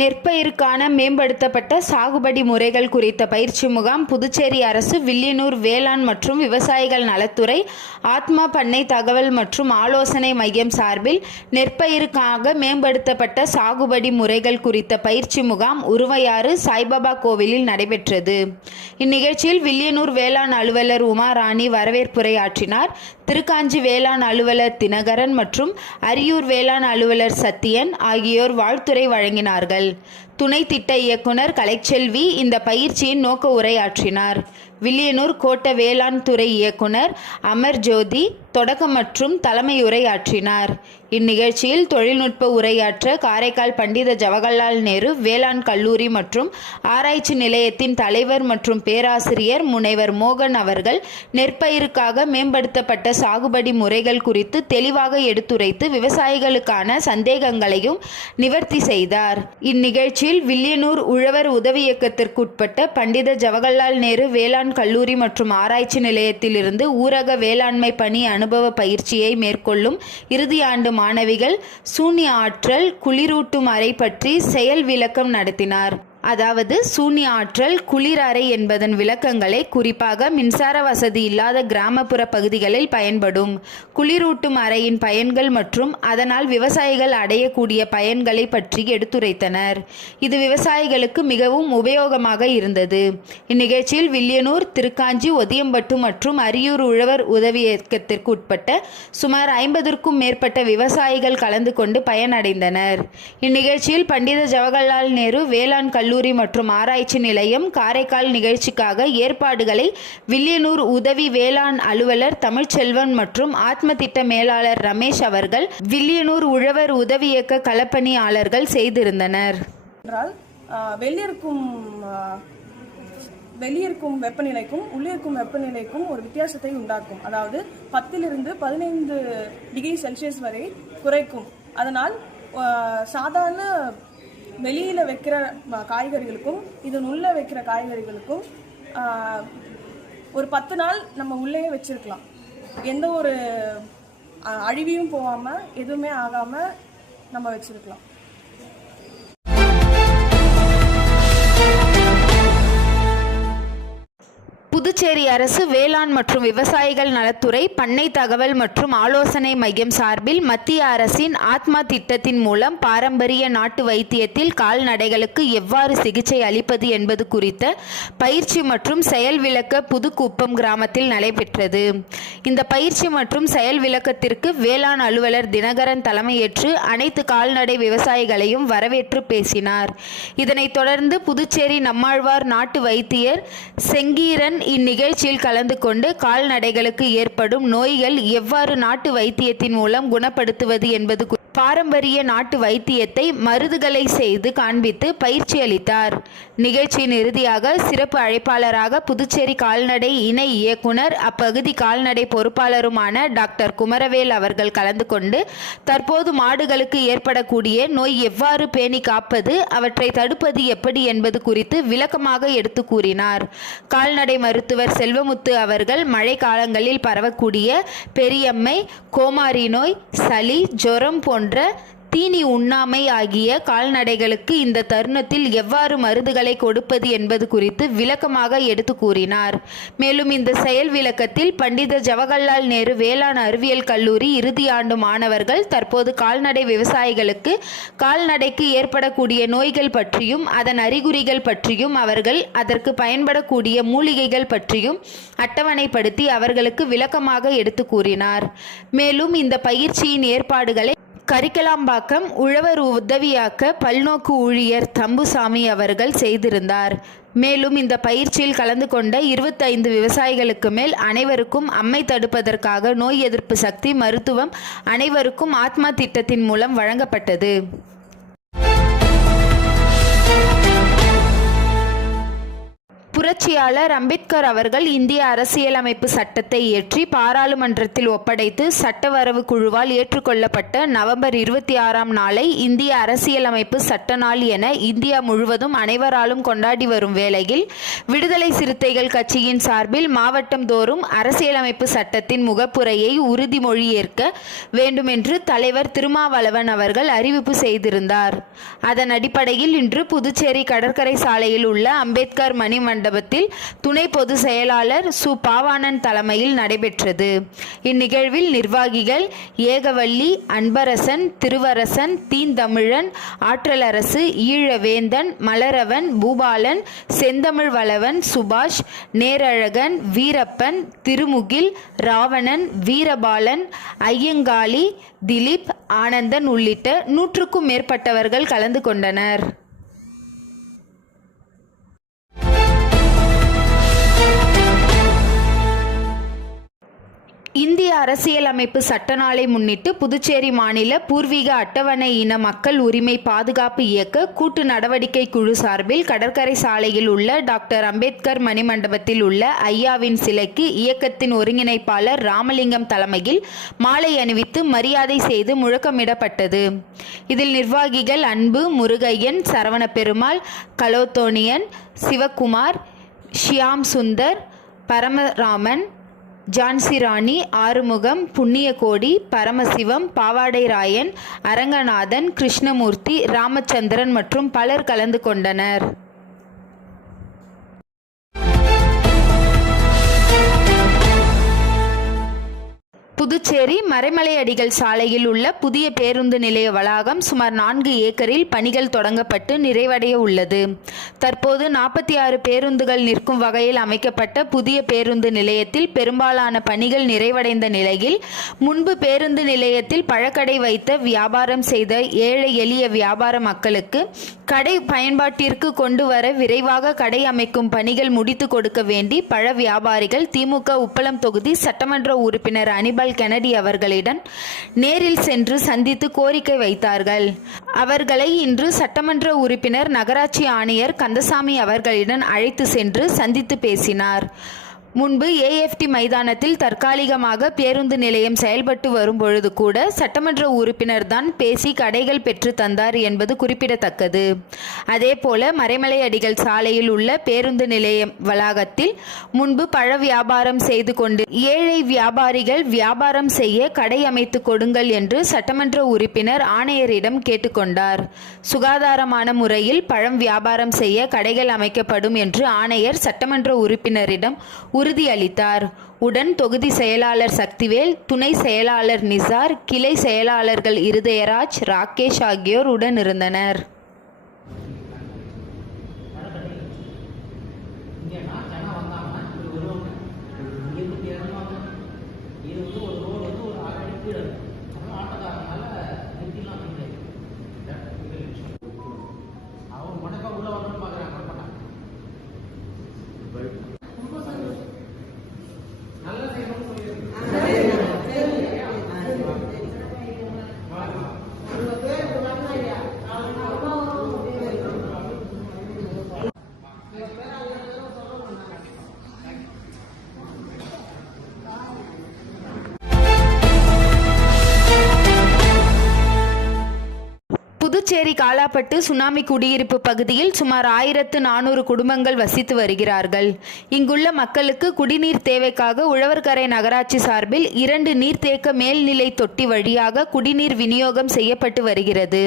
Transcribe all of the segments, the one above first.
நெற்பயிர்க்கான மேம்படுத்தப்பட்ட சாகுபடி முறைகள் குறித்த பயிற்சி முகாம் புதுச்சேரி அரசு வில்லியனூர் வேளாண் மற்றும் விவசாயிகள் நலத்துறை ஆத்மா பண்ணை தகவல் மற்றும் ஆலோசனை மையம் சார்பில் நெற்பயிர்க்காக மேம்படுத்தப்பட்ட சாகுபடி முறைகள் குறித்த பயிற்சி முகாம் உருவையாறு சாய்பாபா கோவிலில் நடைபெற்றது. இந்நிகழ்ச்சியில் வில்லியனூர் வேளாண் அலுவலர் உமா ராணி வரவேற்புரை ஆற்றினார். திருக்காஞ்சி வேளாண் அலுவலர் தினகரன் மற்றும் அரியூர் வேளாண் அலுவலர் சத்தியன் ஆகியோர் வாழ்த்துரை வழங்கினார்கள். துணை திட்ட இயக்குனர் கலைச்செல்வி இந்த பயிற்சியின் நோக்க உரையாற்றினார். வில்லியனூர் கோட்ட வேளாண் துறை இயக்குனர் அமர் ஜோதி தொடக்க மற்றும் தலைமை உரையாற்றினார். இந்நிகழ்ச்சியில் தொழில்நுட்ப உரையாற்ற காரைக்கால் பண்டித ஜவஹர்லால் நேரு வேளாண் கல்லூரி மற்றும் ஆராய்ச்சி நிலையத்தின் தலைவர் மற்றும் பேராசிரியர் முனைவர் மோகன் அவர்கள் நெற்பயிர்க்காக மேம்படுத்தப்பட்ட சாகுபடி முறைகள் குறித்து தெளிவாக எடுத்துரைத்து விவசாயிகளுக்கான சந்தேகங்களையும் நிவர்த்தி செய்தார். இந்நிகழ்ச்சியில் வில்லியனூர் உழவர் உதவி இயக்கத்திற்குட்பட்ட பண்டித ஜவஹர்லால் நேரு வேளாண் கல்லூரி மற்றும் ஆராய்ச்சி நிலையத்திலிருந்து ஊரக வேளாண்மை பணி அனுபவ பயிற்சியை மேற்கொள்ளும் இறுதி ஆண்டு மாணவிகள் சூன்ய ஆற்றல் குளிரூட்டும் அறை பற்றி செயல் விளக்கம் நடத்தினார். அதாவது சூன்ய ஆற்றல் குளிர் அறை என்பதன் விளக்கங்களை குறிப்பாக மின்சார வசதி இல்லாத கிராமப்புற பகுதிகளில் பயன்படும் குளிரூட்டும் அறையின் பயன்கள் மற்றும் அதனால் விவசாயிகள் அடையக்கூடிய பயன்களை பற்றி எடுத்துரைத்தனர். இது விவசாயிகளுக்கு மிகவும் உபயோகமாக இருந்தது. இந்நிகழ்ச்சியில் வில்லியனூர், திருக்காஞ்சி, ஒதியம்பட்டு மற்றும் அரியூர் உழவர் உதவி இயக்கத்திற்கு உட்பட்ட சுமார் 50க்கும் மேற்பட்ட விவசாயிகள் கலந்து கொண்டு பயனடைந்தனர். இந்நிகழ்ச்சியில் பண்டித ஜவஹர்லால் நேரு வேளாண் கல்லூரி மற்றும் ஆராய்ச்சி நிலையம் காரைக்கால் நிகழ்ச்சிக்காக ஏற்பாடுகளை வில்லியனூர் உதவி வேளாண் அலுவலர் தமிழ்ச்செல்வன் மற்றும் ஆத்ம திட்ட மேலாளர் ரமேஷ் அவர்கள் வில்லியனூர் உழவர் உதவி இயக்க களப்பணியாளர்கள் செய்திருந்தனர். வெளியிருக்கும் வெப்பநிலைக்கும் உள்ளிருக்கும் வெப்பநிலைக்கும் ஒரு வித்தியாசத்தை உண்டாக்கும். அதாவது 10 to 15 டிகிரி செல்சியஸ் வரை குறைக்கும். அதனால் சாதாரண வெளியில் வைக்கிற காய்கறிகளுக்கும் உள்ள வைக்கிற காய்கறிகளுக்கும் ஒரு 10 நாள் நம்ம உள்ளே வச்சிருக்கலாம். எந்த ஒரு அழிவியும் போகாமல் எதுவுமே ஆகாமல் நம்ம வச்சிருக்கலாம். புதுச்சேரி அரசு வேளாண் மற்றும் விவசாயிகள் நலத்துறை பண்ணை தகவல் மற்றும் ஆலோசனை மையம் சார்பில் மத்திய அரசின் ஆத்மா திட்டத்தின் மூலம் பாரம்பரிய நாட்டு வைத்தியத்தில் கால்நடைகளுக்கு எவ்வாறு சிகிச்சை அளிப்பது என்பது குறித்த பயிற்சி மற்றும் செயல் விளக்க புதுக்குப்பம் கிராமத்தில் நடைபெற்றது. இந்த பயிற்சி மற்றும் செயல் விளக்கத்திற்கு வேளாண் அலுவலர் தினகரன் தலைமையேற்று அனைத்து கால்நடை விவசாயிகளையும் வரவேற்று பேசினார். இதனைத் தொடர்ந்து புதுச்சேரி நம்மாழ்வார் நாட்டு வைத்தியர் செங்கீரன் இந்நிகழ்ச்சியில் கலந்து கொண்டு கால்நடைகளுக்கு ஏற்படும் நோய்கள் எவ்வாறு நாட்டு வைத்தியத்தின் மூலம் குணப்படுத்துவது என்பது பாரம்பரிய நாட்டு வைத்தியத்தை மருந்துகளை செய்து காண்பித்து பயிற்சி அளித்தார். நிகழ்ச்சியின் இறுதியாக சிறப்பு அழைப்பாளராக புதுச்சேரி கால்நடை இணை இயக்குனர் அப்பகுதி கால்நடை பொறுப்பாளருமான டாக்டர் குமரவேல் அவர்கள் கலந்து கொண்டு தற்போது மாடுகளுக்கு ஏற்படக்கூடிய நோய் எவ்வாறு பேணி காப்பது, அவற்றை தடுப்பது எப்படி என்பது குறித்து விளக்கமாக எடுத்து கூறினார். கால்நடை மருத்துவர் செல்வமுத்து அவர்கள் மழை காலங்களில் பரவக்கூடிய பெரியம்மை, கோமாரி நோய், சளி, ஜுரம் போன்ற தீனி உண்ணாமை ஆகிய கால்நடைகளுக்கு இந்த தருணத்தில் எவ்வாறு மருந்துகளை கொடுப்பது என்பது குறித்து விளக்கமாக எடுத்து கூறினார். மேலும் இந்த செயல் விளக்கத்தில் பண்டித ஜவஹர்லால் நேரு வேளாண் அறிவியல் கல்லூரி இறுதி ஆண்டு மாணவர்கள் தற்போது கால்நடை விவசாயிகளுக்கு கால்நடைக்கு ஏற்படக்கூடிய நோய்கள் பற்றியும் அதன் அறிகுறிகள் பற்றியும் அவர்கள் அதற்கு பயன்படக்கூடிய மூலிகைகள் பற்றியும் அட்டவணைப்படுத்தி அவர்களுக்கு விளக்கமாக எடுத்து கூறினார். மேலும் இந்த பயிற்சியின் ஏற்பாடுகளை கரிக்கலாம்பாக்கம் உழவர் உதவியாக்க பல்நோக்கு ஊழியர் தம்புசாமி அவர்கள் செய்திருந்தார். மேலும் இந்த பயிற்சியில் கலந்து கொண்ட 25 விவசாயிகளுக்கு மேல் அனைவருக்கும் அம்மை தடுப்பதற்காக நோய் எதிர்ப்பு சக்தி மருத்துவம் அனைவருக்கும் ஆத்மா திட்டத்தின் மூலம் வழங்கப்பட்டது. புரட்சியாளர் அம்பேத்கர் அவர்கள் இந்திய அரசியலமைப்பு சட்டத்தை இயற்றி பாராளுமன்றத்தில் ஒப்படைத்து சட்டவரவு குழுவால் ஏற்றுக்கொள்ளப்பட்ட நவம்பர் 26ஆம் நாளை இந்திய அரசியலமைப்பு சட்ட நாள் என இந்தியா முழுவதும் அனைவராலும் கொண்டாடி வரும் வேளையில் விடுதலை சிறுத்தைகள் கட்சியின் சார்பில் மாவட்டம் தோறும் அரசியலமைப்பு சட்டத்தின் முகப்புரையை உறுதிமொழி ஏற்க வேண்டுமென்று தலைவர் திருமாவளவன் அவர்கள் அறிவிப்பு செய்திருந்தார். அதன் அடிப்படையில் இன்று புதுச்சேரி கடற்கரை சாலையில் உள்ள அம்பேத்கர் மணிமண்டபத்தில் துணை பொதுச் செயலாளர் சு. பாவாணன் தலைமையில் நடைபெற்றது. இந்நிகழ்வில் நிர்வாகிகள் ஏகவள்ளி, அன்பரசன், திருவரசன், தீந்தமிழன், ஆற்றலரசு, ஈழவேந்தன், மலரவன், பூபாலன், செந்தமிழ் வளவன், சுபாஷ், நேரழகன், வீரப்பன், திருமுகில், ராவணன், வீரபாலன், ஐயங்காளி, திலீப், ஆனந்தன் உள்ளிட்ட 100க்கும் மேற்பட்டவர்கள் கலந்து கொண்டனர். இந்திய அரசியலமைப்பு சட்ட நாளை முன்னிட்டு புதுச்சேரி மாநில பூர்வீக அட்டவணை இன மக்கள் உரிமை பாதுகாப்பு இயக்க கூட்டு நடவடிக்கை குழு சார்பில் கடற்கரை சாலையில் உள்ள டாக்டர் அம்பேத்கர் மணிமண்டபத்தில் உள்ள ஐயாவின் சிலைக்கு இயக்கத்தின் ஒருங்கிணைப்பாளர் ராமலிங்கம் தலைமையில் மாலை அணிவித்து மரியாதை செய்து முழக்கமிடப்பட்டது. இதில் நிர்வாகிகள் அன்பு, முருகையன், சரவணப்பெருமாள், கலோத்தோனியன், சிவகுமார், ஷியாம் சுந்தர், பரமராமன், ஜான்சி ராணி, ஆறுமுகம், புண்ணியகோடி, பரமசிவம், பாவாடை ராயன், அரங்கநாதன், கிருஷ்ணமூர்த்தி, ராமச்சந்திரன் மற்றும் பலர் கலந்து கொண்டனர். புதுச்சேரி மறைமலை அடிகள் சாலையில் உள்ள புதிய பேருந்து நிலைய வளாகம் சுமார் 4 ஏக்கரில் பணிகள் தொடங்கப்பட்டு நிறைவடைய உள்ளது. தற்போது 46 பேருந்துகள் நிற்கும் வகையில் அமைக்கப்பட்ட புதிய பேருந்து நிலையத்தில் பெரும்பாலான பணிகள் நிறைவடைந்த நிலையில் முன்பு பேருந்து நிலையத்தில் பழக்கடை வைத்த வியாபாரம் செய்த ஏழை எளிய வியாபார மக்களுக்கு கடை பயன்பாட்டிற்கு கொண்டு வர விரைவாக கடை அமைக்கும் பணிகள் முடித்து கொடுக்க வேண்டி பழ வியாபாரிகள் திமுக உப்பளம் தொகுதி சட்டமன்ற உறுப்பினர் அனிபால் கெனடி அவர்களிடம் நேரில் சென்று சந்தித்து கோரிக்கை வைத்தார்கள். அவர்களை இன்று சட்டமன்ற உறுப்பினர் நகராட்சி ஆணையர் கந்தசாமி அவர்களிடம் அழைத்து சென்று சந்தித்து பேசினார். முன்பு ஏஎஃப்டி மைதானத்தில் தற்காலிகமாக பேருந்து நிலையம் செயல்பட்டு வரும் பொழுது கூட சட்டமன்ற உறுப்பினர் தான் பேசி கடைகள் பெற்று தந்தார் என்பது குறிப்பிடத்தக்கது. அதேபோல மறைமலை அடிகள் சாலையில் உள்ள பேருந்து நிலைய வளாகத்தில் முன்பு பழ வியாபாரம் செய்து கொண்டு ஏழை வியாபாரிகள் வியாபாரம் செய்ய கடை அமைத்து கொடுங்கள் என்று சட்டமன்ற உறுப்பினர் ஆணையரிடம் கேட்டுக்கொண்டார். சுகாதாரமான முறையில் பழம் வியாபாரம் செய்ய கடைகள் அமைக்கப்படும் என்று ஆணையர் சட்டமன்ற உறுப்பினரிடம் உறுதியளித்தார். உடன் தொகுதி செயலாளர் சக்திவேல், துணை செயலாளர் நிசார், கிளை செயலாளர்கள் இருதயராஜ், ராகேஷ் ஆகியோர் உடன் இருந்தனர். புதுச்சேரி காலாப்பட்டு சுனாமி குடியிருப்பு பகுதியில் சுமார் 1400 குடும்பங்கள் வசித்து வருகிறார்கள். இங்குள்ள மக்களுக்கு குடிநீர் தேவைக்காக உழவர்கரை நகராட்சி சார்பில் 2 நீர்த்தேக்க மேல்நிலை தொட்டி வழியாக குடிநீர் விநியோகம் செய்யப்பட்டு வருகிறது.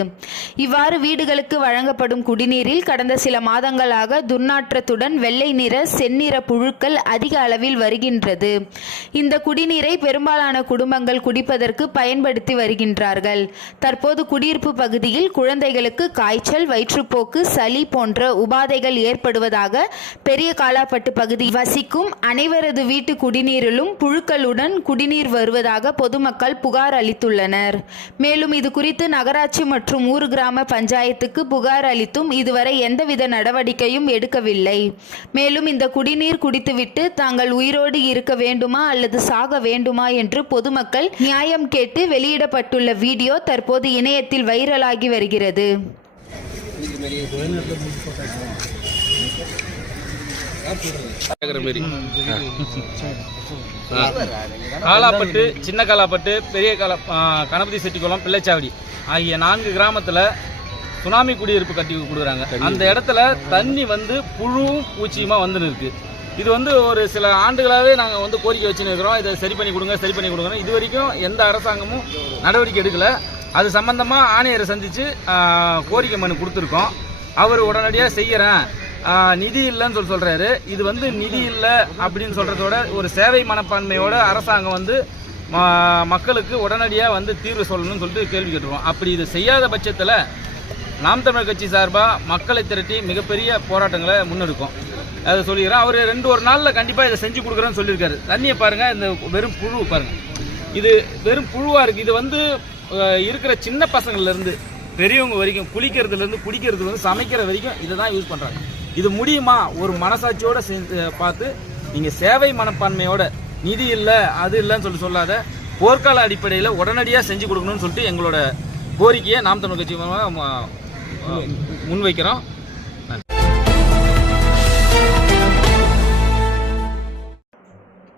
இவ்வாறு வீடுகளுக்கு வழங்கப்படும் குடிநீரில் கடந்த சில மாதங்களாக துர்நாற்றத்துடன் வெள்ளை நிற செந்நிற புழுக்கள் அதிக அளவில் வருகின்றது. இந்த குடிநீரை பெரும்பாலான குடும்பங்கள் குடிப்பதற்கு பயன்படுத்தி வருகின்றார்கள். தற்போது குடியிருப்பு பகுதியில் குழந்தைகளுக்கு காய்ச்சல், வயிற்றுப்போக்கு, சளி போன்ற உபாதைகள் ஏற்படுவதாக பெரிய காலாப்பட்டு பகுதி வசிக்கும் அனைவரது வீட்டு குடிநீரிலும் புழுக்களுடன் குடிநீர் வருவதாக பொதுமக்கள் புகார் அளித்துள்ளனர். மேலும் இது குறித்து நகராட்சி மற்றும் ஊர் கிராம பஞ்சாயத்துக்கு புகார் அளித்தும் இதுவரை எந்தவித நடவடிக்கையும் எடுக்கவில்லை. மேலும் இந்த குடிநீர் குடித்துவிட்டு தாங்கள் உயிரோடு இருக்க வேண்டுமா அல்லது சாக வேண்டுமா என்று பொதுமக்கள் நியாயம் கேட்டு வெளியிடப்பட்டுள்ள வீடியோ தற்போது இணையத்தில் வைரலாகி வருகிறது. காலாப்பட்டு, சின்ன காலாப்பட்டு, பெரிய கணபதி செட்டிக்குளம், பிள்ளைச்சாவடி ஆகிய 4 கிராமத்தில் சுனாமி குடியிருப்பு கட்டி கொடுக்குறாங்க. அந்த இடத்துல தண்ணி வந்து புழுவும் பூச்சியுமா வந்துன்னு இருக்கு. இது வந்து ஒரு சில ஆண்டுகளாகவே நாங்கள் வந்து கோரிக்கை வச்சுன்னு இருக்கிறோம். இதை சரி பண்ணி கொடுங்க. இது வரைக்கும் எந்த அரசாங்கமும் நடவடிக்கை எடுக்கலை. அது சம்பந்தமாக ஆணையரை சந்தித்து கோரிக்கை மனு கொடுத்துருக்கோம். அவர் உடனடியாக செய்கிறேன், நிதி இல்லைன்னு சொல்கிறாரு. இது வந்து நிதி இல்லை அப்படின்னு சொல்கிறதோட ஒரு சேவை மனப்பான்மையோட அரசாங்கம் வந்து மக்களுக்கு உடனடியாக வந்து தீர்வு சொல்லணும்னு சொல்லிட்டு கேள்வி கேட்டுருவோம். அப்படி இது செய்யாத பட்சத்தில் நாம் தமிழர் கட்சி சார்பாக மக்களை திரட்டி மிகப்பெரிய போராட்டங்களை முன்னெடுக்கும். அதை சொல்லிக்கிறேன். அவர் ஒரு நாளில் கண்டிப்பாக இதை செஞ்சு கொடுக்குறேன்னு சொல்லியிருக்காரு. தண்ணியை பாருங்கள், இந்த வெறும் புழு பாருங்கள், இது வெறும் புழுவாக இருக்குது. இது வந்து இருக்கிற சின்ன பசங்கள்லேருந்து பெரியவங்க வரைக்கும் குளிக்கிறதுலேருந்து குடிக்கிறதுலேருந்து சமைக்கிற வரைக்கும் இதை தான் யூஸ் பண்ணுறாங்க. இது முடியுமா? ஒரு மனசாட்சியோடு பார்த்து நீங்கள் சேவை மனப்பான்மையோட நிதி இல்லை அது இல்லைன்னு சொல்லாத போர்க்கால அடிப்படையில் உடனடியாக செஞ்சு கொடுக்கணும்னு சொல்லிட்டு எங்களோட கோரிக்கையை நாம் தமிழர் கட்சி முன்வைக்கிறோம்.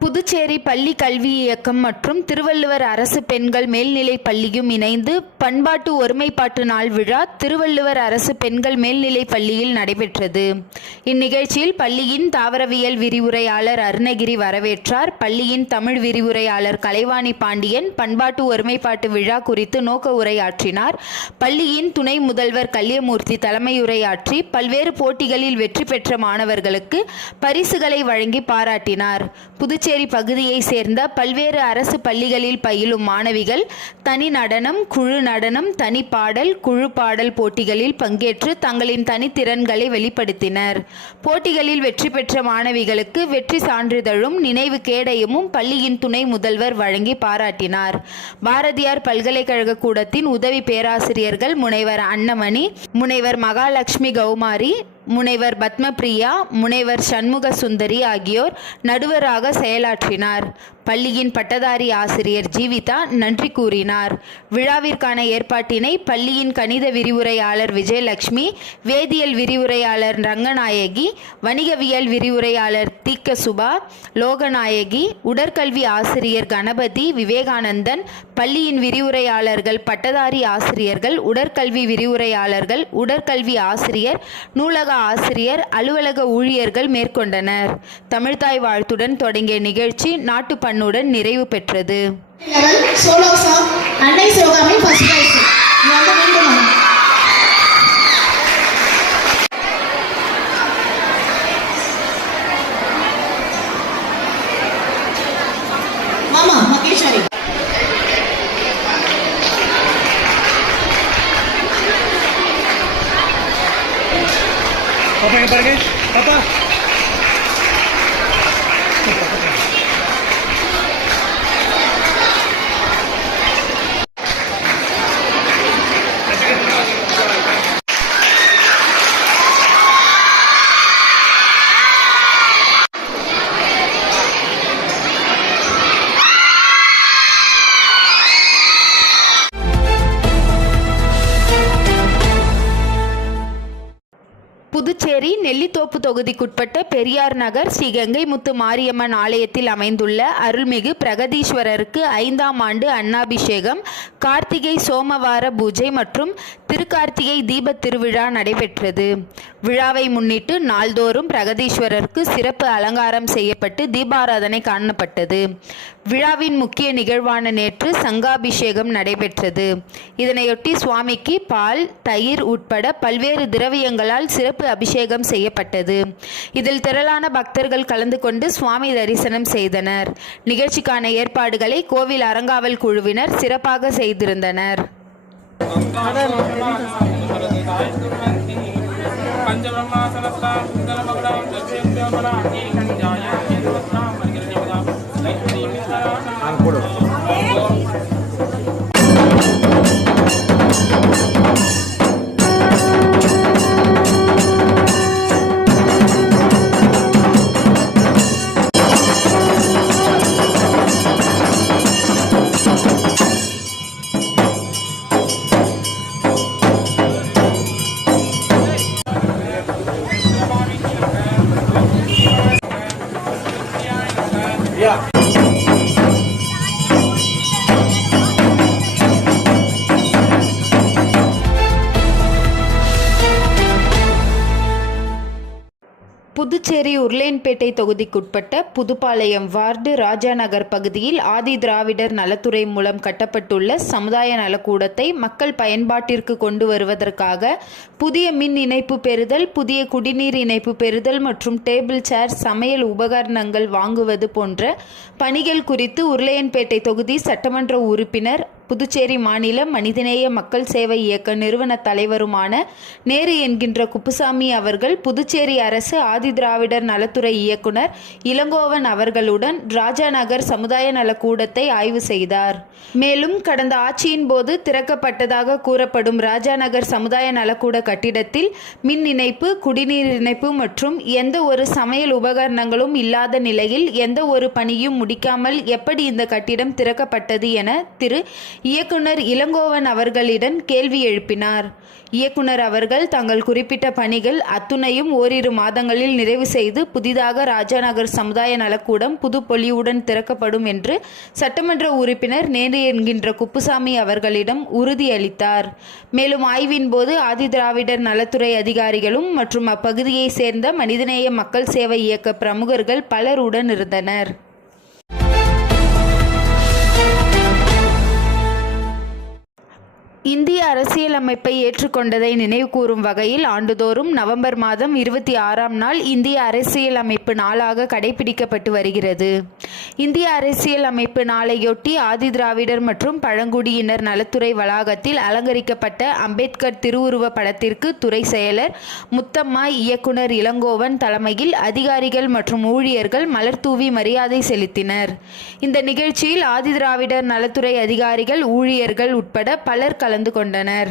புதுச்சேரி பள்ளி கல்வி இயக்கம் மற்றும் திருவள்ளுவர் அரசு பெண்கள் மேல்நிலைப் பள்ளியும் இணைந்து பண்பாட்டு ஒருமைப்பாட்டு நாள் விழா திருவள்ளுவர் அரசு பெண்கள் மேல்நிலைப் பள்ளியில் நடைபெற்றது. இந்நிகழ்ச்சியில் பள்ளியின் தாவரவியல் விரிவுரையாளர் அருணகிரி வரவேற்றார். பள்ளியின் தமிழ் விரிவுரையாளர் கலைவாணி பாண்டியன் பண்பாட்டு ஒருமைப்பாட்டு விழா குறித்து நோக்க உரையாற்றினார். பள்ளியின் துணை முதல்வர் கல்யமூர்த்தி தலைமையுரையாற்றி பல்வேறு போட்டிகளில் வெற்றி பெற்ற மாணவர்களுக்கு பரிசுகளை வழங்கி பாராட்டினார். புதுச்சேரி பகுதியை சேர்ந்த பல்வேறு அரசு பள்ளிகளில் பயிலும் மாணவிகள் தனி நடனம், குழு நடனம், தனி பாடல், குழு பாடல் போட்டிகளில் பங்கேற்று தங்களின் தனித்திறன்களை வெளிப்படுத்தினர். போட்டிகளில் வெற்றி பெற்ற மாணவிகளுக்கு வெற்றி சான்றிதழும் நினைவு கேடயமும் பள்ளியின் துணை முதல்வர் வழங்கி பாராட்டினார். பாரதியார் பல்கலைக்கழக கூடத்தின் உதவி பேராசிரியர்கள் முனைவர் அன்னமணி, முனைவர் மகாலட்சுமி கௌமாரி, முனைவர் பத்மபிரியா, முனைவர் சண்முக சுந்தரி ஆகியோர் நடுவராக செயலாற்றினார். பள்ளியின் பட்டதாரி ஆசிரியர் ஜீவிதா நன்றி கூறினார். விழாவிற்கான ஏற்பாட்டினை பள்ளியின் கணித விரிவுரையாளர் விஜயலட்சுமி, வேதியியல் விரிவுரையாளர் ரங்கநாயகி, வணிகவியல் விரிவுரையாளர் தீக்க சுபா, லோகநாயகி, உடற்கல்வி ஆசிரியர் கணபதி, விவேகானந்தன், பள்ளியின் விரிவுரையாளர்கள், பட்டதாரி ஆசிரியர்கள், உடற்கல்வி விரிவுரையாளர்கள், உடற்கல்வி ஆசிரியர், நூலக ஆசிரியர், அலுவலக ஊழியர்கள் மேற்கொண்டனர். தமிழ்தாய் வாழ்த்துடன் தொடங்கிய நிகழ்ச்சி நாட்டுப்பண்ணுடன் நிறைவு பெற்றது. பாப்பா புதுச்சேரி நெல்லித்தோப்பு தொகுதிக்குட்பட்ட பெரியார் நகர் ஸ்ரீ கங்கைமுத்து மாரியம்மன் ஆலயத்தில் அமைந்துள்ள அருள்மிகு பிரகதீஸ்வரருக்கு 5ஆம் ஆண்டு அன்னாபிஷேகம், கார்த்திகை சோமவார பூஜை மற்றும் திருக்கார்த்திகை தீப திருவிழா நடைபெற்றது. விழாவை முன்னிட்டு நாள்தோறும் பிரகதீஸ்வரருக்கு சிறப்பு அலங்காரம் செய்யப்பட்டு தீபாராதனை காணப்பட்டது. விழாவின் முக்கிய நிகழ்வான நேற்று சங்காபிஷேகம் நடைபெற்றது. இதனையொட்டி சுவாமிக்கு பால், தயிர் உட்பட பல்வேறு திரவியங்களால் சிறப்பு அபிஷேகம் செய்யப்பட்டது. இதில் திரளான பக்தர்கள் கலந்து கொண்டு சுவாமி தரிசனம் செய்தனர். நிகழ்ச்சிக்கான ஏற்பாடுகளை கோவில் அறங்காவல் குழுவினர் சிறப்பாக செய்திருந்தனர். புதுச்சேரி உருளையன்பேட்டை தொகுதிக்குட்பட்ட புதுப்பாளையம் வார்டு ராஜாநகர் பகுதியில் ஆதி திராவிடர் நலத்துறை மூலம் கட்டப்பட்டுள்ள சமுதாய நலக்கூடத்தை மக்கள் பயன்பாட்டிற்கு கொண்டு வருவதற்காக புதிய மின் இணைப்பு பெறுதல், புதிய குடிநீர் இணைப்பு பெறுதல் மற்றும் டேபிள் சேர், சமையல் உபகரணங்கள் வாங்குவது போன்ற பணிகள் குறித்து உருளையன்பேட்டை தொகுதி சட்டமன்ற உறுப்பினர், புதுச்சேரி மாநில மனிதநேய மக்கள் சேவை இயக்க நிறுவன தலைவருமான நேரு என்கின்ற குப்புசாமி அவர்கள் புதுச்சேரி அரசு ஆதி திராவிடர் நலத்துறை இயக்குனர் இளங்கோவன் அவர்களுடன் ராஜாநகர் சமுதாய நலக்கூடத்தை ஆய்வு செய்தார். மேலும் கடந்த ஆட்சியின் போது திறக்கப்பட்டதாக கூறப்படும் ராஜாநகர் சமுதாய நலக்கூட கட்டிடத்தில் மின் இணைப்பு, குடிநீர் இணைப்பு மற்றும் எந்த ஒரு சமையல் உபகரணங்களும் இல்லாத நிலையில் எந்த ஒரு பணியும் முடிக்காமல் எப்படி இந்த கட்டிடம் திறக்கப்பட்டது என திரு இயக்குனர் இளங்கோவன் அவர்களிடம் கேள்வி எழுப்பினார். இயக்குனர் அவர்கள் தங்கள் குறிப்பிட்ட பணிகள் அத்துணையும் ஓரிரு மாதங்களில் நிறைவு செய்து புதிதாக ராஜாநகர் சமுதாய நலக்கூடம் புது பொலிவுடன் திறக்கப்படும் என்று சட்டமன்ற உறுப்பினர் நேரு என்கின்ற குப்புசாமி அவர்களிடம் உறுதியளித்தார். மேலும் ஆய்வின் போது ஆதி திராவிடர் நலத்துறை அதிகாரிகளும் மற்றும் அப்பகுதியை சேர்ந்த மனிதநேய மக்கள் சேவை இயக்க பிரமுகர்கள் பலர் உடன் இருந்தனர். இந்திய அரசியலமைப்பை ஏற்றுக்கொண்டதை நினைவுகூரும் வகையில் ஆண்டுதோறும் நவம்பர் மாதம் 26ஆம் நாள் இந்திய அரசியலமைப்பு நாளாக கடைபிடிக்கப்பட்டு வருகிறது. இந்திய அரசியலமைப்பு நாளையொட்டி ஆதி திராவிடர் மற்றும் பழங்குடியினர் நலத்துறை வளாகத்தில் அலங்கரிக்கப்பட்ட அம்பேத்கர் திருவுருவ படத்திற்கு துறை செயலர் முத்தம்மா, இயக்குனர் இளங்கோவன் தலைமையில் அதிகாரிகள் மற்றும் ஊழியர்கள் மலர்தூவி மரியாதை செலுத்தினர். இந்த நிகழ்ச்சியில் ஆதி திராவிடர் நலத்துறை அதிகாரிகள், ஊழியர்கள் உட்பட பலர் கலந்து கொண்டனர்.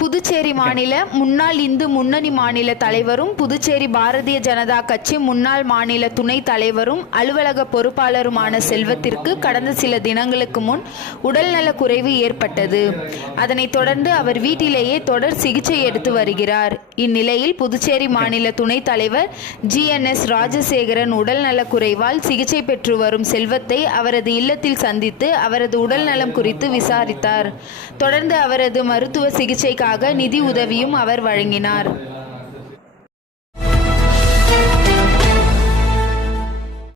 புதுச்சேரி மாநில முன்னாள் இந்து முன்னணி மாநில தலைவரும், புதுச்சேரி பாரதிய ஜனதா கட்சி முன்னாள் மாநில துணைத் தலைவரும், அலுவலக பொறுப்பாளருமான செல்வத்திற்கு கடந்த சில தினங்களுக்கு முன் உடல்நலக் குறைவு ஏற்பட்டது. அதனைத் தொடர்ந்து அவர் வீட்டிலேயே தொடர் சிகிச்சை எடுத்து வருகிறார். இந்நிலையில் புதுச்சேரி மாநில துணைத் தலைவர் GNS ராஜசேகரன் உடல்நலக் குறைவால் சிகிச்சை பெற்று வரும் செல்வத்தை அவரது இல்லத்தில் சந்தித்து அவரது உடல்நலம் குறித்து விசாரித்தார். தொடர்ந்து அவரது மருத்துவ சிகிச்சைக்காக நிதி உதவியும் அவர் வழங்கினார்.